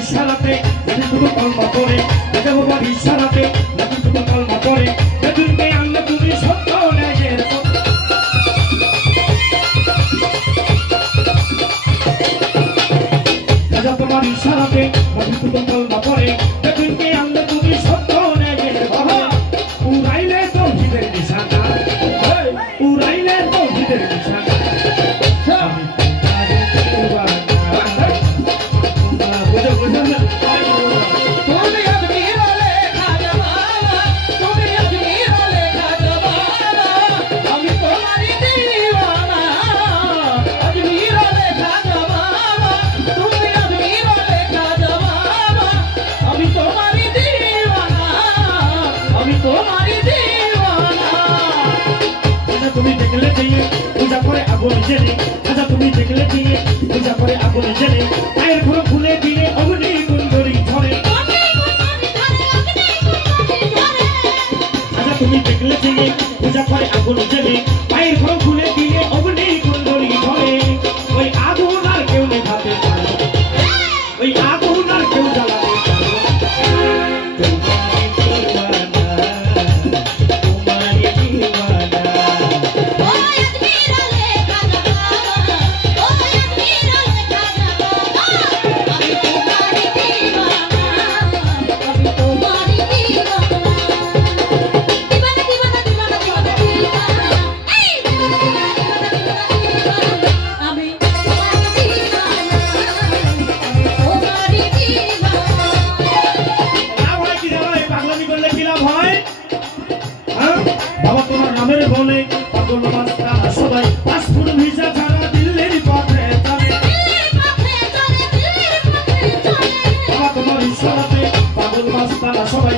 ইশারাতে যদি তুমি কলমা করে দেখাবো ইশারাতে যদি তুমি কলমা করে ইশারাতে অভিভূত কলমা পরে বেগুনকে আনলে তুমি তুমি দেখলে দিয়ে পূজা করে দেখলে দিয়ে পূজা করে আগুন জেনে পায়ের ঘর খুলে দিয়ে অগ্নি কুন্দরি ধরে আচ্ছা তুমি দেখলে দিয়ে পূজা করে আগুন জেনে পায়ের ঘর খুলে দিয়ে সবাই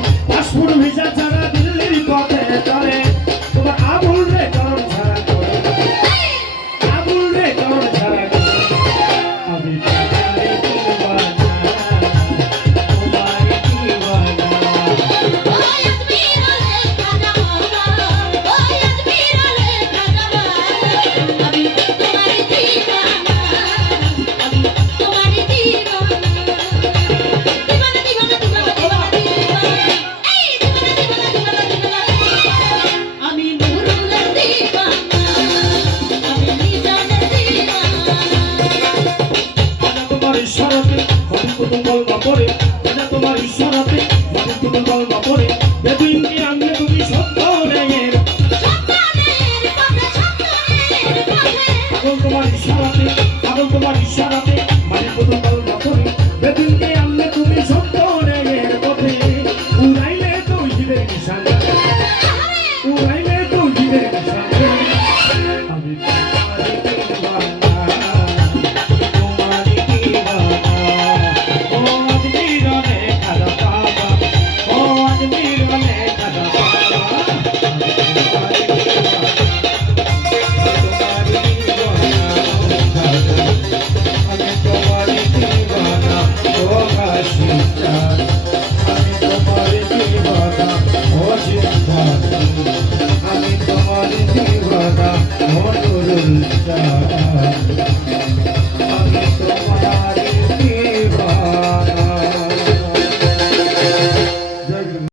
রাতে মানে তুমি গল্প করে তোমার ইশারাতে পাগল তোমার ইশারাতে